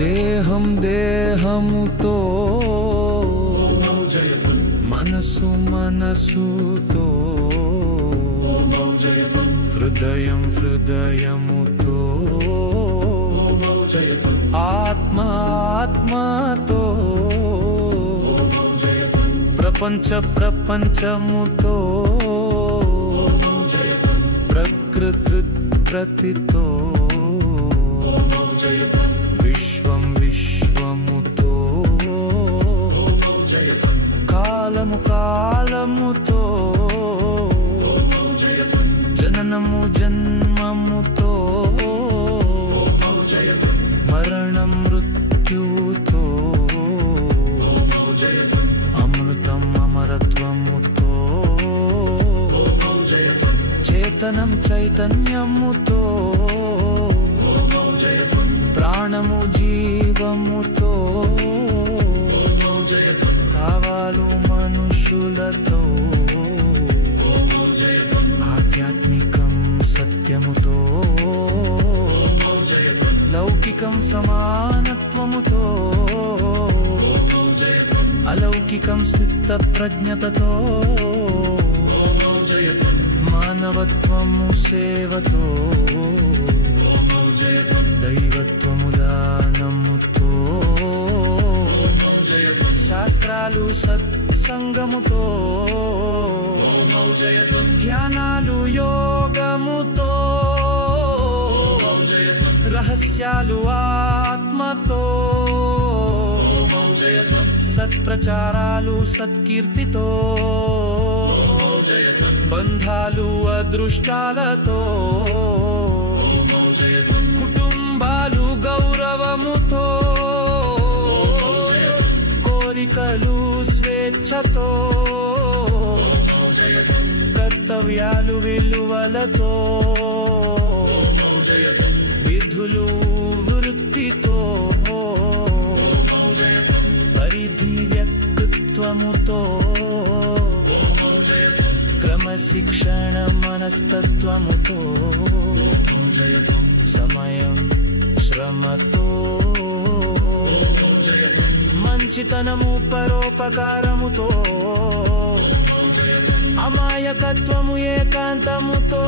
దేహం దేహముతో మనసు మనసుతో హృదయం హృదయముతో ఆత్మ ఆత్మతో ప్రపంచ ప్రపంచముతో ప్రకృతి ప్రతితో విశ్వం విశ్వముతో కాలము కాలముతో జననము జన్మముతో మరణం మృత్యుతో అమృతం అమరత్వముతో చేతనం చైతన్యముతో ప్రాణము జీవముతో కావాలు మనుషులతో ఆధ్యాత్మికం సత్యముతో లౌకికం సమానత్వముతో అలౌకికం స్థిత ప్రజ్ఞతతో మానవత్వము సేవతో దైవత్వము దానముతో శాస్త్రాలు సత్సంగముతో ధ్యానాలు యోగముతో రహస్యాలు ఆత్మతో సత్ప్రచారాలు సత్కీర్తితో బంధాలు అదృష్టాలతో కుటుంబాలు గౌరవముతో కోరికలు స్వేచ్ఛతో కర్తవ్యాలు విలువలతో విధులు వృత్తితో పరిధి వ్యక్తిత్వముతో క్రమశిక్షణ మనస్తత్వముతో సమయం శ్రమతో మంచితనము పరోపకారముతో అమాయకత్వము ఏకాంతముతో